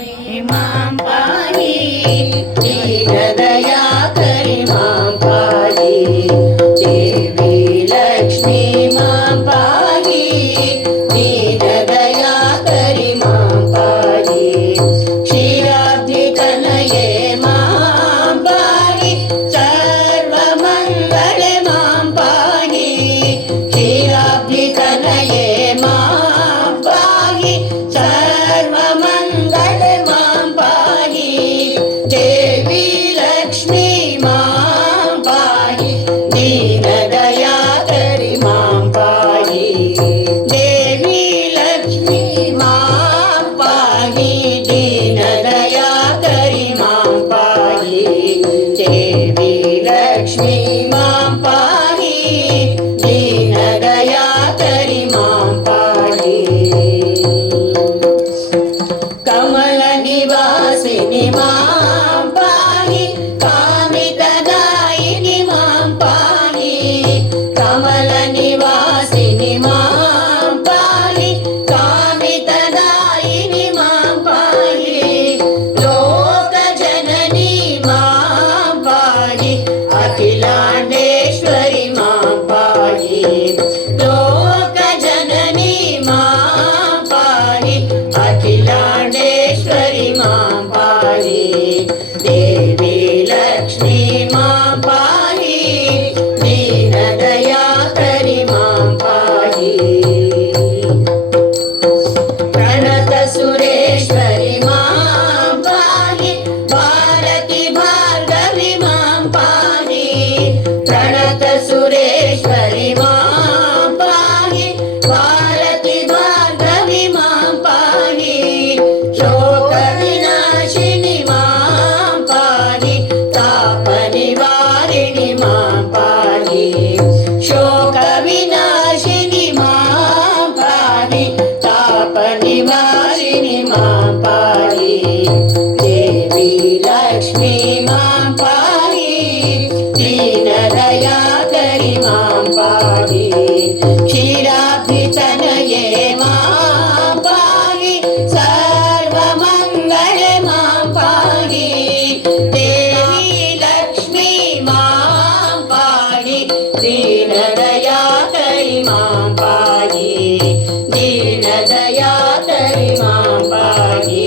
मां पाहि दीनदयाकरि मां पाहि देवी लक्ष्मी मां पाहि दीनदयाकरि मां पाहि क्षीराब्धितनये मां पाहि सर्वमङ्गले मां पाहि क्षीराब्धितनये मां पाहि सर्वमङ्गले मां पाहि देवी लक्ष्मी मां पाहि दीनदयाकरि मां पाहि देवी लक्ष्मी मां पाहि दीनदयाकरि मां पाहि देवी लक्ष्मी मां पाहि दीनदयाकरि मां पाहि कमलनिवासिनि मां पाहि कामितदायिनि मां पाहि कमलनिवासिनि मां पाहि कामितदायिनि मां पाहि लोकजननी मां पाहि अखिलाण्डेश्वरि मां पाहि लोकजननी मां पाहि अखिलाण्डेश्वरि मां पाहि देवी लक्ष्मी मां पाहि दीनदयाकरि मां पाहि प्रणतसुरेश्वरि मां पाहि भारती भार्गवी मां पाहि प्रणतसुरेश्वरि मां पाहि भारती भार्गवी मां पाहि शोकविनाशिनि मां पाहि तापनिवारिणि मां पाहि शोकविनाशिनि मां पाहि तापनिवारिणि मां पाहि देवी लक्ष्मी मां पाहि दीनदयाकरि मां पाहि क्षीराब्धितनये मां पाहि सर्वमङ्गले मां पाहि देवी लक्ष्मी मां पाहि दीनदयाकरि मां पाहि दीनदयाकरि मां पाहि